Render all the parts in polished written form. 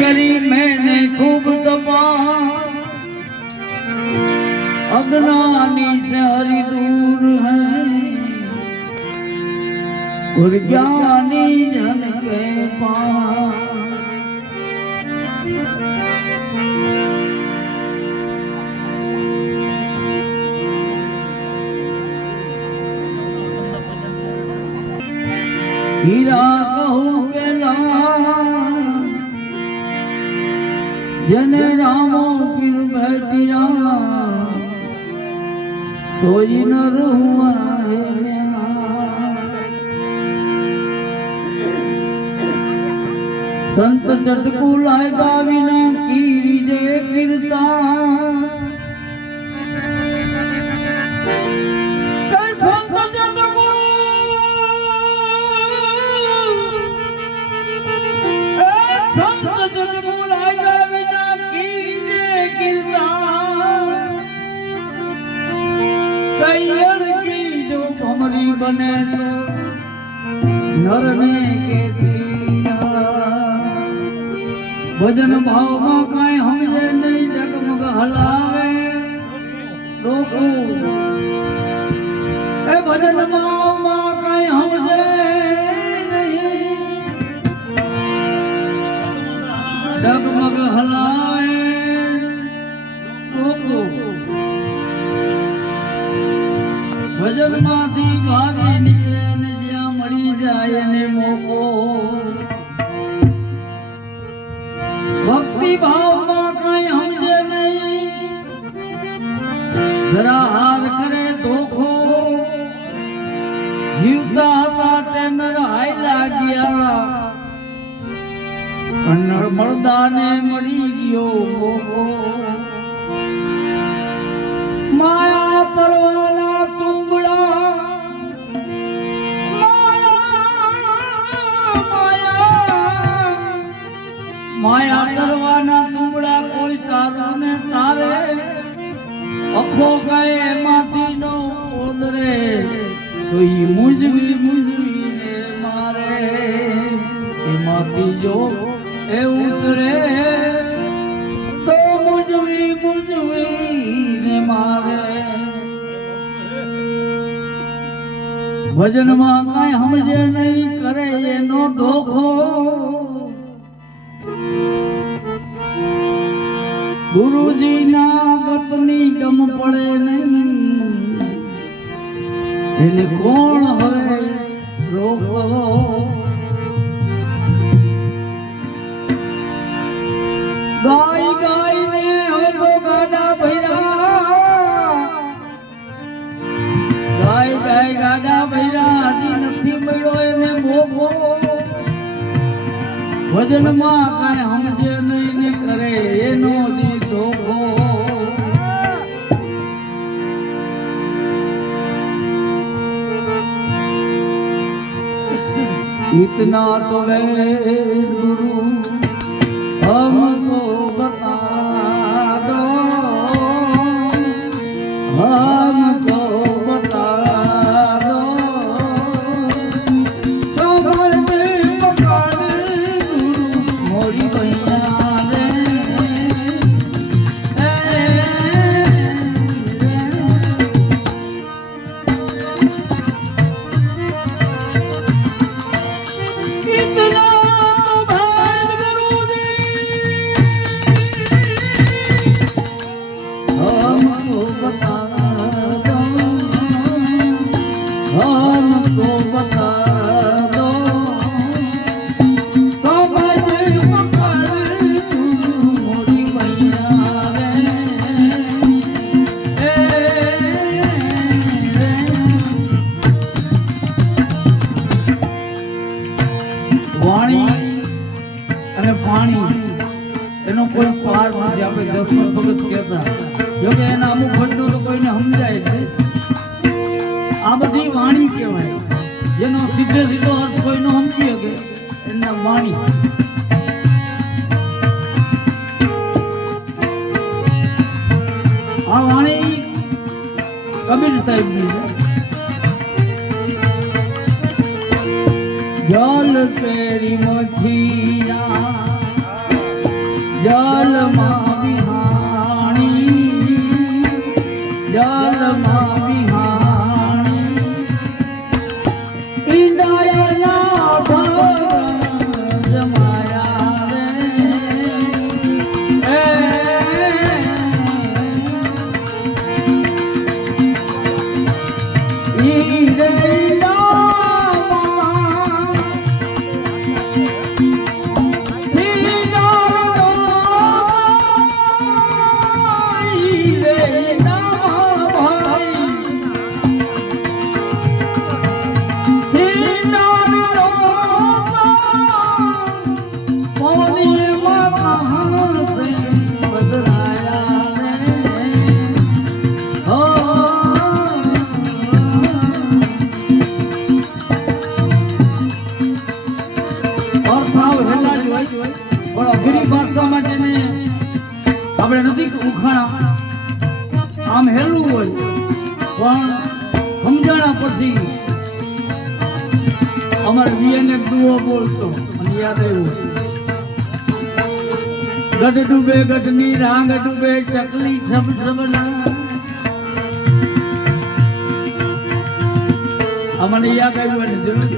करी मैंने खूब तपा, अज्ञानी से हरि दूर है, और ज्ञानी जन के पास। हीरा कहूँ के लाल जने रामो फिर बैठिया, सोई न रुआ है। संत चटकू लाए गाविना कीरी जे कीर्तन, की जो भमरी बने तो नरने के दिया, भजन भाव में काई हमजे नहीं, जगमग हलावे रोको। ए भजन भाव में काई हमजे नहीं, जगमग हलावे रोको। भजन माथी भागी निकले ने ज्યાં મળી જાય ને મોકો, ભક્તિ ભાવમાં કઈ સમજે નહીં, જરા હાર કરે ધોખો, જીવતા હતા તે નરાય લાગ્યા, અને મરદાને મળી ગયો મોકો। માયા પરવાના माया करवाना टुकड़ा कोई तारो ने तारे, अखो गए माती नो उतरे, तो ये मुझवी ने मारे, ये माती जो ए उतरे, तो मुझवी ने मारे। भजन में कई हमजे नहीं करे ये नो धोखो, गुरुजी ना गतनी गम पड़े नहीं, એને કોણ હવે રોકો। ગાય ગાય ને હવે તો ગાડા ભૈરા, ગાય ગાય ગાડા ભૈરા, હજી નથી મળ્યો એને મોકો। ભજન માં કાંઈ સમજે નહીં ને કરે એનો ધોખો। इतना तो है गुरु हमको बता दो, हमको बता दो, तो मोरी भैया કોઈ પાર નથી। આપણે જસવંત ભગત કહેતા, જો કે એના અમુક ભજનો તો કોઈને સમજાય છે, આ બધી વાણી કહેવાય, જેનો સીધે સીધો અર્થ કોઈનો સમજી શકે એના વાણી। આ વાણી કબીર સાહેબની છે। जल तेरी मछिया જલમાં વિહાણી જલમાં વિહાણી ઈંડાયના ભગ જમાયા રે આપણે નથી ઉખાણા આમ હેલું હોય પણ સમજાણા પછી અમારે વિયન એક દુઓ બોલતો અને યાદ આવ્યું ગઢ ડૂબે ગઢની રાંગ ડૂબે ચકલી છબ છબના અમને યાદ આવ્યું અને જરૂર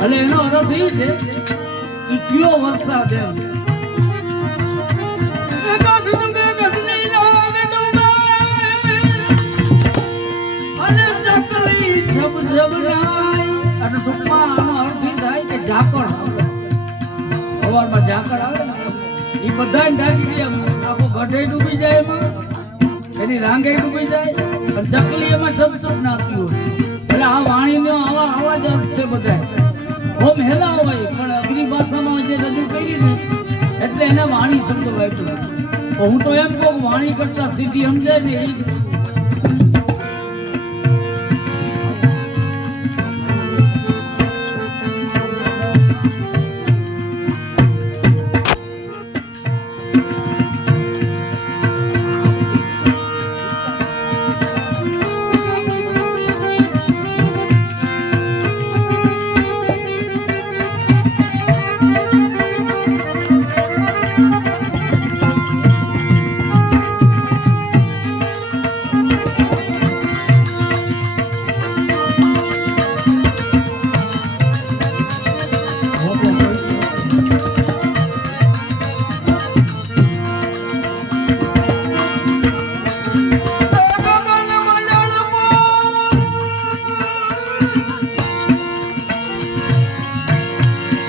એટલે એનો અર્થ એ છે ઈ કયો વરસાદ એમ અને ટૂંકમાં આનો અર્થ એ થાય કે ઝાકળ સવારમાં ઝાકળ આવે ને એ બધા ઢાંકી દે આખો ગઢે ડૂબી જાય એમાં એની રાંગે ડૂબી જાય અને ચકલી એમાં સબ નાખતી હોય એટલે આ વાણીનો આવા જ અર્થ છે બધા હોમ હેલા હોય પણ અગ્નિ ભાષામાં જે રજૂ કરી ને એટલે એને વાણી શબ્દ વાપર્યો હું તો એમ કહું વાણી કરતા સીધી સમજાય ને એ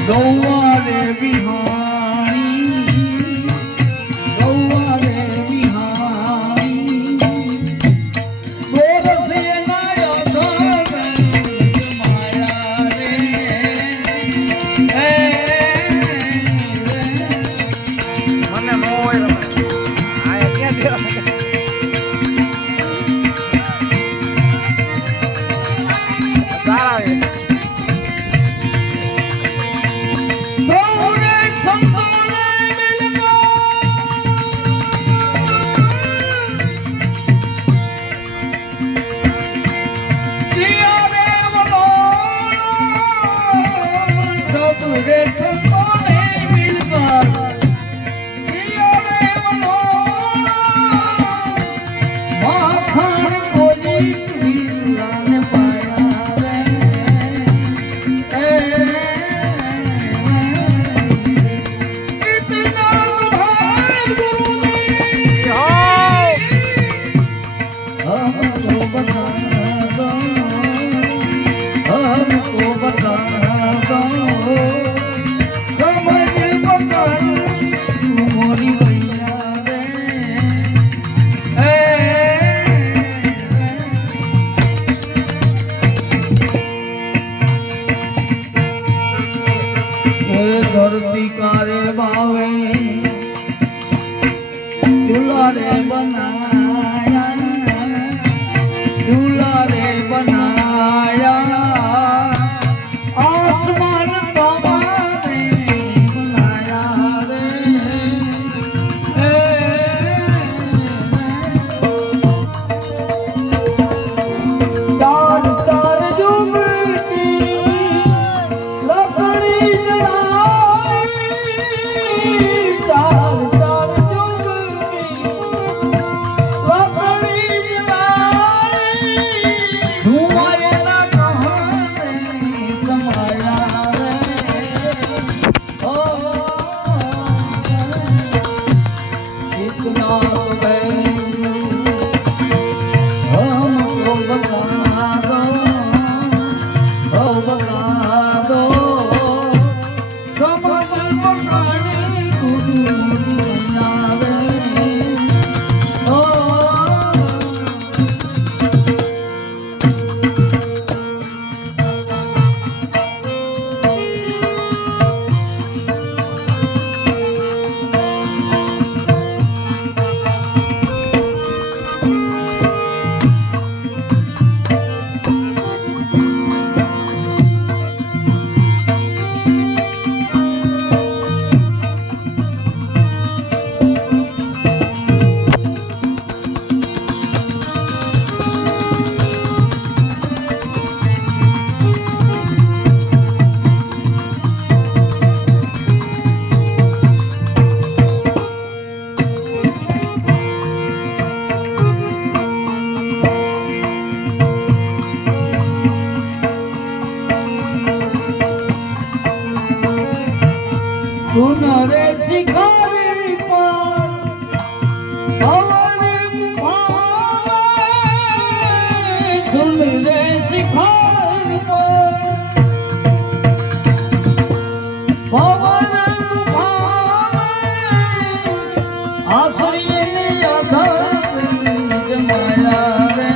ગૌવારે વિહાણી ગૌવારે વિહાણી બોરસે માયો ધોરે માયા રે મને નો હોય આ ક્યાં સારા धरती कारे बावे झूला रे बनाया झूला रे बनाया आसमान बाबाने बनाया रे तार तार झूमती लकड़ी जलाई तार રે શિખરી પર પવન ભાવે ઝૂલ રે શિખર પર પવન ભાવે આસરીની અધર જમાયા રે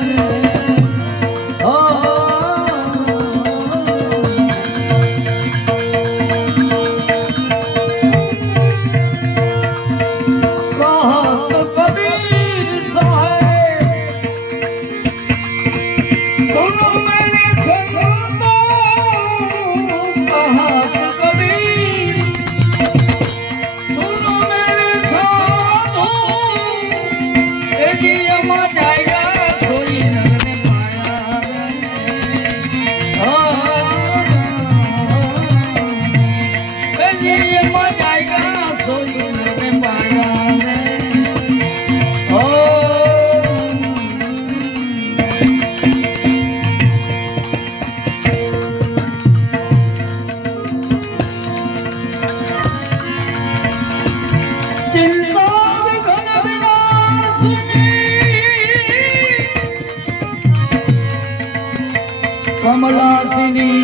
કમલાસિની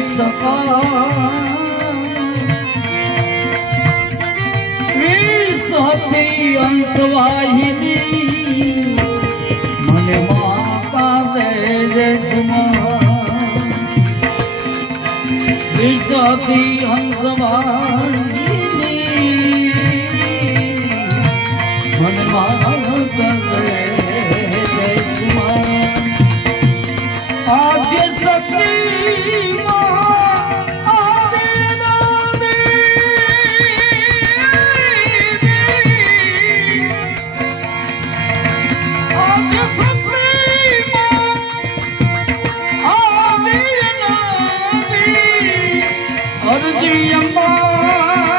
સતી અંતવાહિની મને માતા દે સતી અંતવાહિની મને માતા દે આજે સતી અરજી અંબા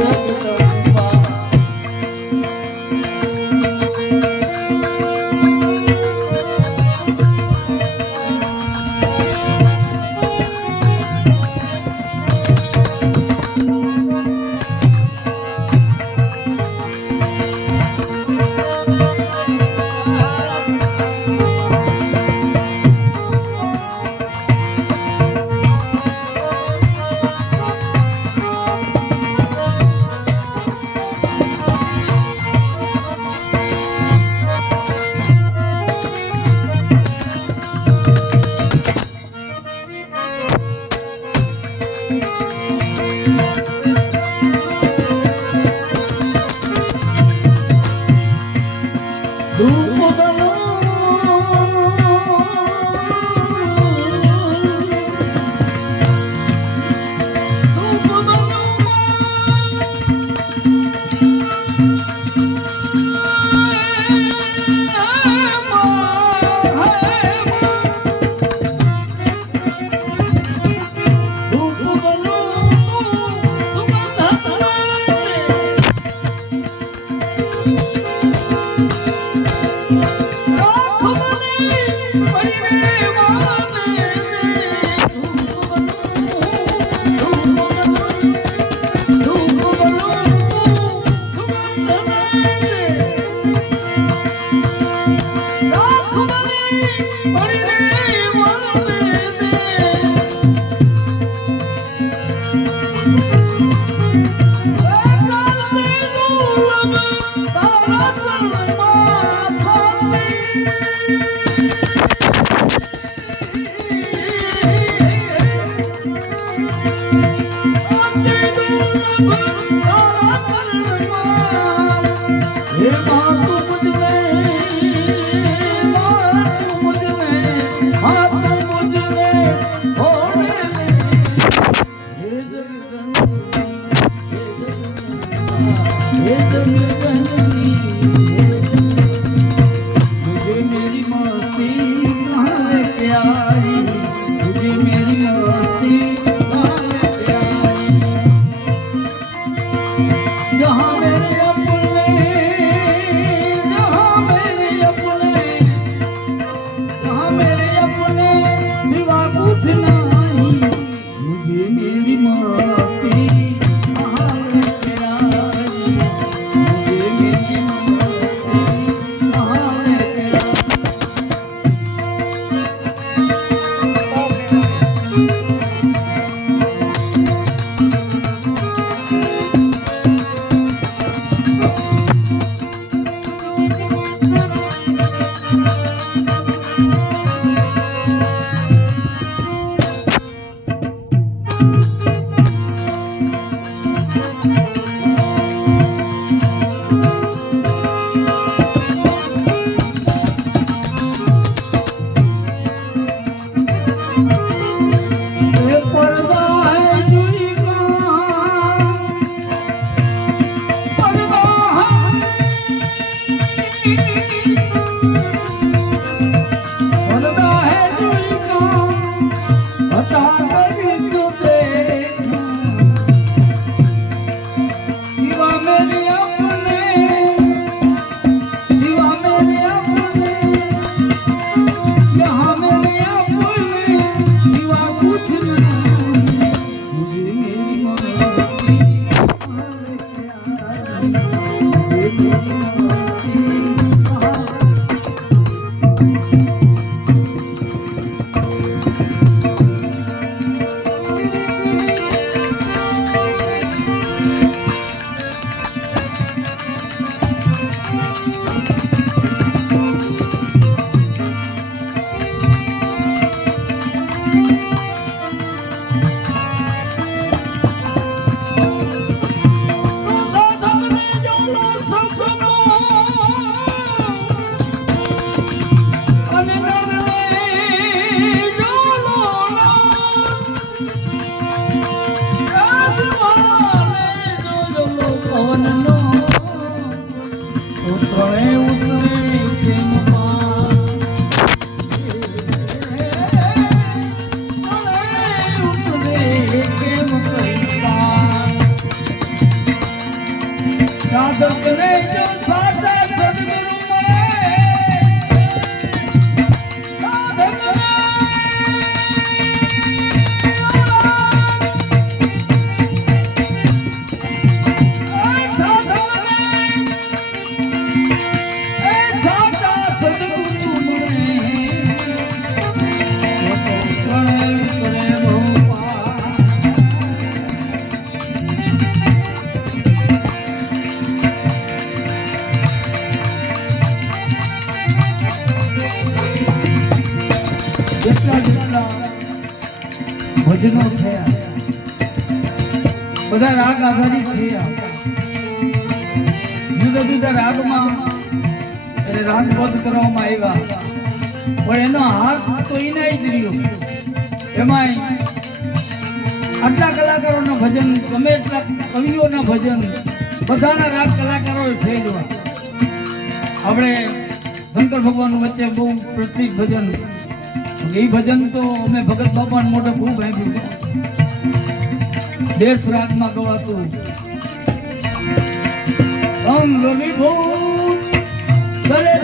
જગદંબા સાધકને જો સાચા સદગુરુ ભજનો થયા બધા રાગ આધારિત થયા જુદા જુદા રાગમાં એને રાગબદ્ધ કરવામાં આવ્યા પણ એનો હાથ તો એના જ રહ્યો એમાંય આટલા કલાકારોના ભજન ગમે એટલા કવિઓના ભજન બધાના રાગ કલાકારોએ થયેલા આપણે શંકર ભગવાન વચ્ચે બહુ પ્રસિદ્ધ ભજન એ ભજન તો અમે ભગત બાપા મોઢે ખૂબ આપ્યું દેશ રાગમાં ગવાતું અંગ વિભૂ કરે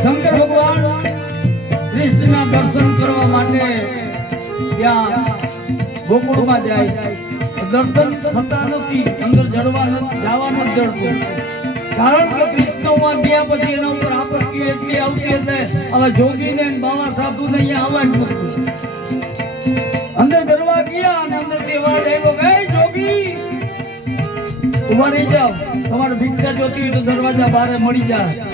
શંકર ભગવાન કૃષ્ણના દર્શન કરવા માટે ત્યાં ગોકુળમાં જાય દર્શન થતા નથી અંદર જડવા જવાનું જ જડતું કારણ કે કૃષ્ણમાં ગયા પછી એના ઉપર આપત્તિ એટલી આવતી એટલે હવે જોગીને બાવા સાધુને અહીંયા આવવા જ નથી અંદર દરવા ગયા અને અંદરથી અવાજ આવ્યો કે જોગી ઉભા રહી જાઓ તમારે ભિક્ષા જોતી હોય તો દરવાજા બહાર મળી જાય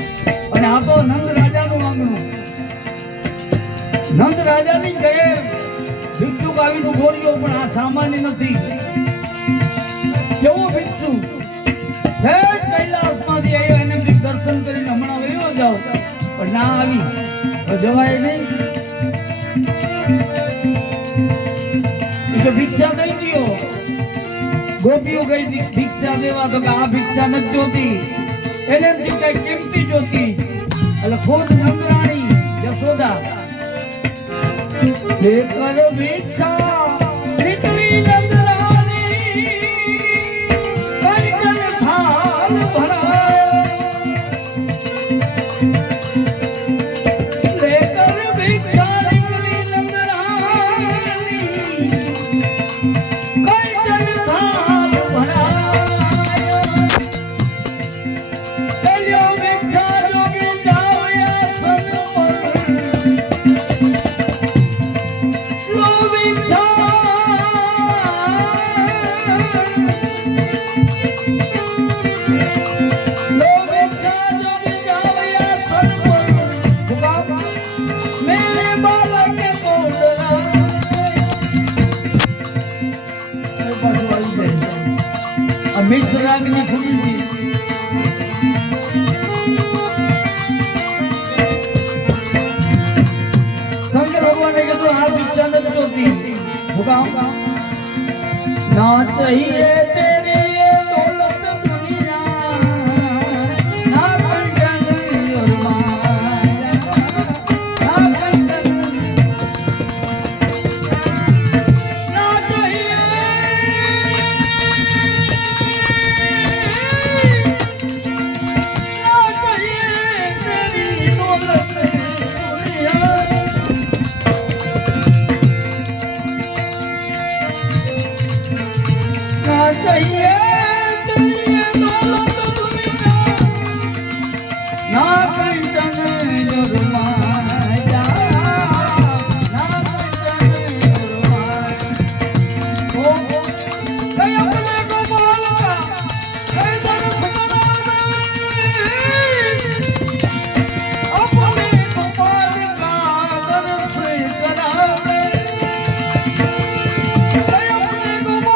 અને આ તો નંદ રાજાનું આંગણું નંદ રાજાની કહે ભિક્ષુક આવીને બોલ્યો પણ આ સામાન્ય નથી કેવો ભિક્ષુ કૈલાસમાંથી આવ્યો એને દર્શન કરીને હમણાં વયો જાઓ પણ ના આવી જવાય નહીં ભિક્ષા દઈ દો ગોપીઓ ગઈ ભિક્ષા દેવા તો આ ભિક્ષા નથી જોતી એને કઈ કિંમતી જોતી એટલે ખોટ નંદરાણી યશોદા કર ભિક્ષા નીકળી નંદરાણી કર થાલ ભરાય કર ભિક્ષા નીકળી નંદરાણી કર થાલ ભરાય काम ना चाहिए तेरी ये दौलत दुनिया ना कंचन और माया ना कंचन ना चाहिए ना चाहिए तेरी दौलत दुनिया चाहिए चाहिए दौलत दुनिया ना कंचन और माया ना कंचन और माया ओ कई अपने को माल का कई तरफ अपने को माल का तरफ करावे कई अपने को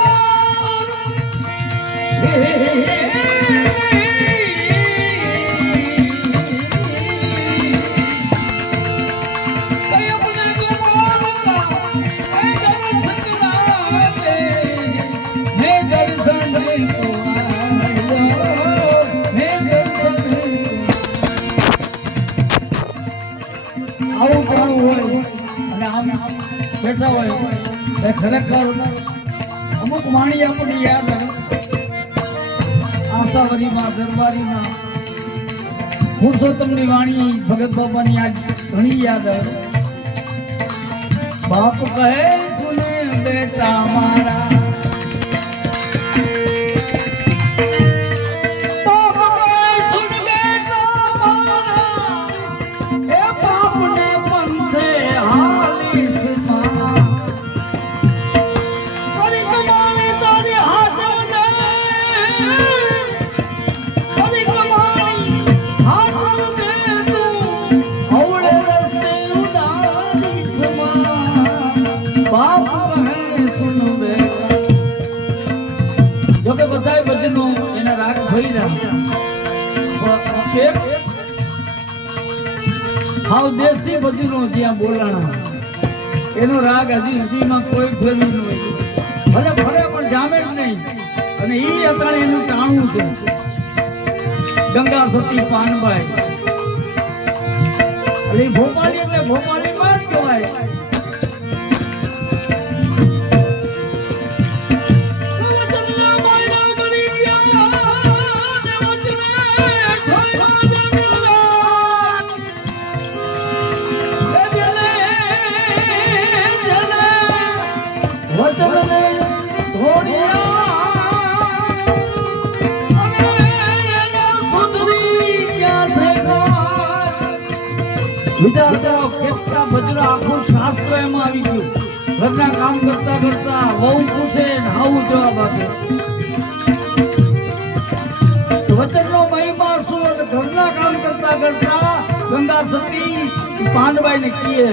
બેઠા હોય એ ખરેખર અમુક વાણી આપણને યાદ આવે આશાવરીમાં દરબારીમાં પુરુષોત્તમની વાણી ભગત બાબાની આજ ઘણી યાદ આવે બાપ કહે સુને બેટા મારા જોકે બધા ભજનો એના રાગ ભરી રહ્યા હાવ દેશી ભજનો જ્યાં બોલાણા એનો રાગ હજી સુધીમાં કોઈ ફેરવી ન હોય ભલે ભલે પણ જામે જ નહીં અને એ અત્યારે એનું ટાણું છે ગંગા સતી પાનબાઈ એટલે ભોપાલી એટલે ભોપાલી માં જ કહેવાય વિચાર કરો કેટલા ભજરા આખું શાસ્ત્ર એમાં આવી ગયું ઘરના કામ કરતા કરતા વહુ પૂછે ને આવું જવાબ આપે વચનનો મહિમા શું અને ઘરના કામ કરતા કરતા ગંગા સતી પાનબાઈ ને કહે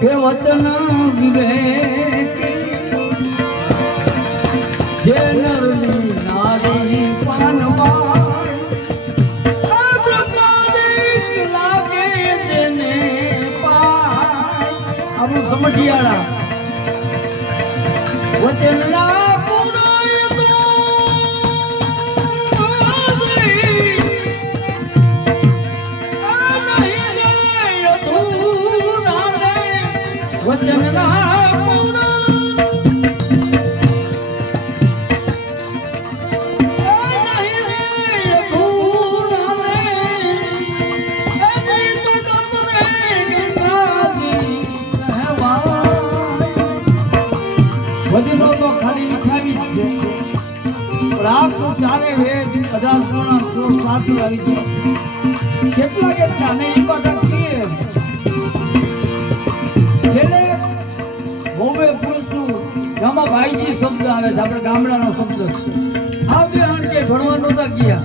કે વચન વિવેકી જે નરની નારી પાનબાઈ સમજિયાળા વચનના પુરાય તો વચનના ભજનો તો ખાલી લખાવી જ છે રાગ તો ચાલે વેદ 18 આવી ગયા કેટલા કેટલા ને એ બધા કીએ એટલે બોમ્બે પુરુષનું ગામમાં ભાઈજી શબ્દ આવે છે આપણે ગામડાનો શબ્દ આ બે કે ભણવા નહોતા ગયા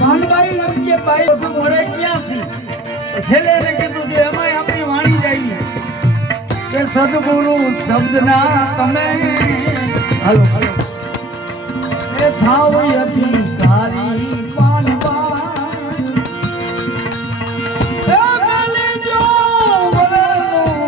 પાનબાઈ એમ કે ભાઈ બધું મળે ક્યાંથી છેલ્લે એને કીધું કે એમાં આપણી વાણી જાય કે સદગુરુ શબ્દના તમે હાલો હાલો એ થાવ અધિકારી પાનબાઈ એ ભલે જો વરનો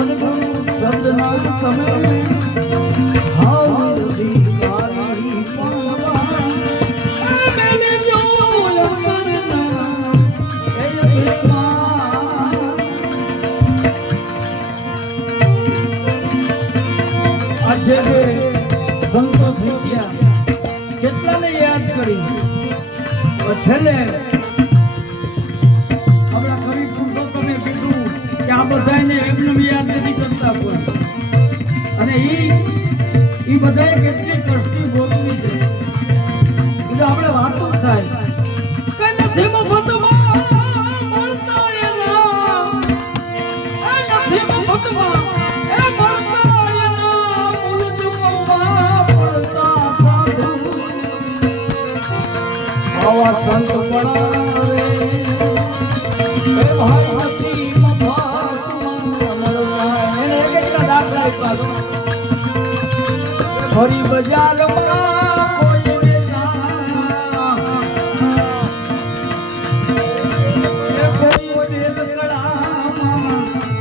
સદગુરુ શબ્દના તમે હાવ અધિકારી પાનવા મેલે જો અંતરના એ આજે સંતો થઈ ગયા કેટલાને યાદ કરી છેલ્લે આપણા ગરીબ પુરુષોત્તમે કીધું કે આ બધાને એમને યાદ નથી કરતા કોઈ અને ઈ બધાએ કેટલી કષ્ટી ભોગવી છે એટલે આપણે વાતો થાય કે નથી મફતમાં મળતા એના નથી મફતમાં એ મળતા એના મુલજુમાં પડતા સાધુ આવા સંત પડાવે એ ભાઈ ફરી બજારમાં કોઈ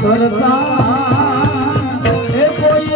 કરતા એ કોઈ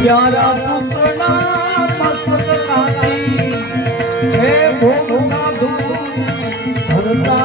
प्यारा पुत्रणा मस्तक काटी हे भोगना धूप भरता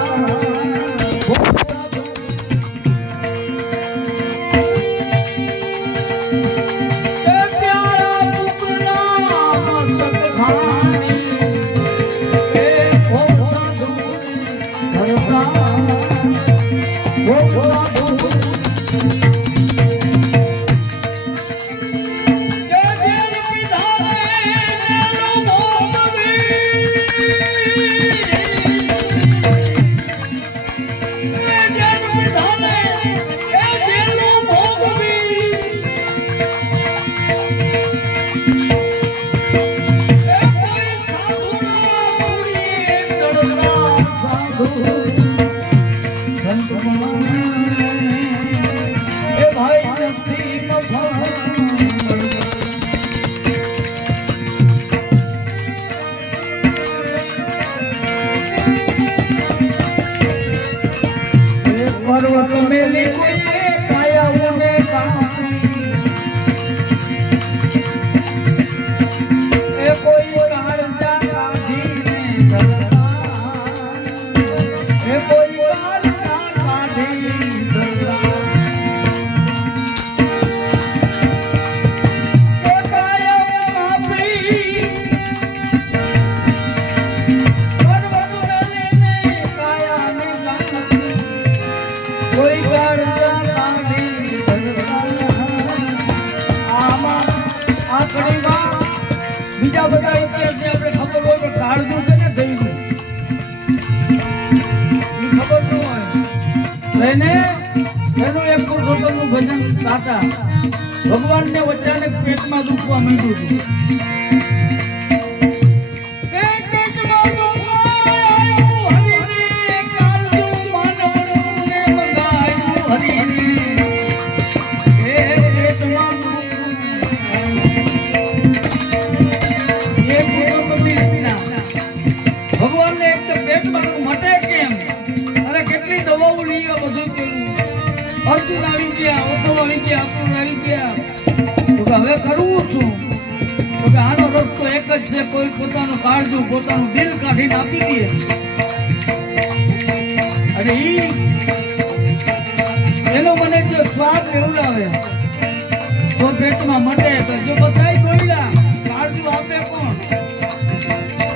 पर्वत में लिखे काया उने ए कोई कारजा काढ़ी ए कोई कारजा काढ़ी ए काया माफी पर्वत में लेने काया ने कोई कारजा काढ़ी आमा आ घડીમાં બીજા બધા ઇતિહાસને આપણે ખબર હોય કે કાળજું કે ને દઈનું એ ખબર ન હોય એને એનું એક પુરુષોત્તમનું ભજન ગાતા ભગવાનને અચાનક પેટમાં દુખવા માંડ્યું હતું ભગવાનને એક તો પેટમાં મટે કેમ અને કેટલી દવાઓ લઈ બધું કર્યું અર્જુન આવી ગયા, ઓટો આવી ગયા, આપણું આવી ગયા. તો કે હવે કરવું શું? તો કે આનો રસ્તો એક જ છે, કોઈ પોતાનું કાળજું, પોતાનું દિલ કાઢીને આપી દે. અને એનો મને જો સ્વાદ લેવડાવે તો પેટમાં મટે. તો જો બધાય ગોયડા કાળજું આપે કોણ?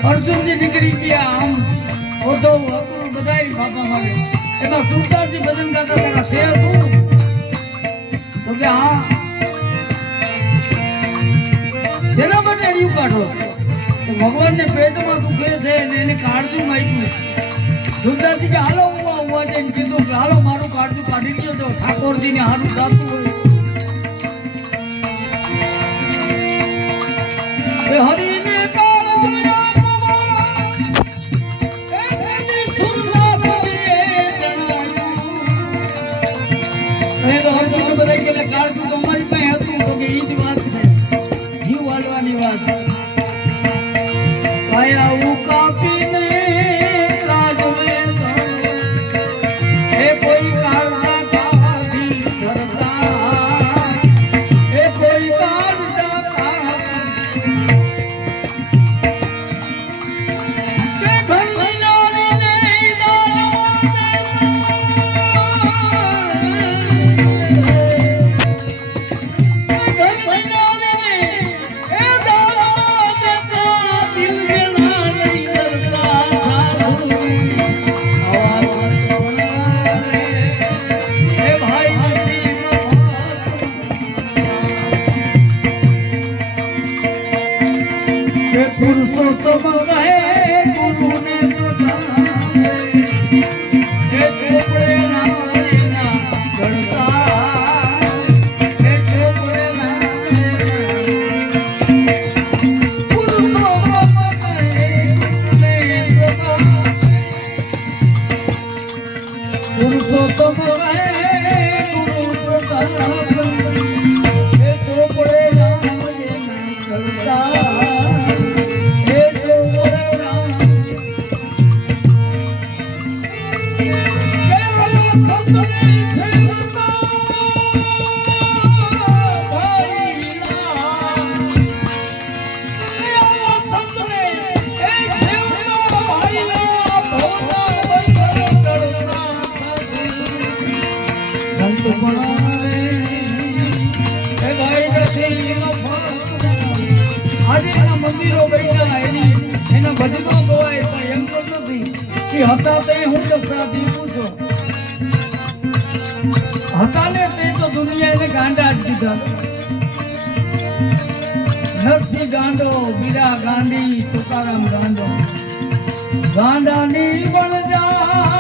અર્જુનજી નીકળી ગયા, આમ ઓટો આપણું બધાય બાપા મારે. એમાં સુરદાસજી ભજન ગાતા હતા, છે તું? તો કે હા. જેના માટે અડિયું કાઢો? તો ભગવાનને પેટમાં દુખે છે ને એને કાળજું માગ્યું. સુરદાસજી કે હાલો ઉવા જઈને કીધું કે હાલો મારું કાળજું કાઢી ગયો તો ઠાકોરજીને હારું થતું હોય. હરીને કાળજું તમારી પાસે હતું તો કે ઈ જ વાત છે, જીવ વાળવાની વાત. કાયા કાપીને રાજવે એ કોઈ કાળજા કાઢી કરતા, એ કોઈ કાળજા કાઢી કે ઘણી નારીને પુરુષોત્તમ કહે ગુરુને તો જાણે, એ ચોપડે ના ગણતા, એ ચોપડે ના પુરુષોત્તમ કહે ગુરુને તો પુરુષોત્તમ કહે ગુરુ તો જાણે, એ ચોપડે ના ગણતા. મંદિરો બન્યા એના ભજનો ગવાય, એમ તો નથી કે હતા તે હું દક્ષરાથી પૂછો હતા ને તે તો દુનિયા એને ગાંડા જ દીધા. નરસિંહ ગાંડો, મીરા ગાંડી, તુકારામ ગાંડો, ગાંડાની બળજા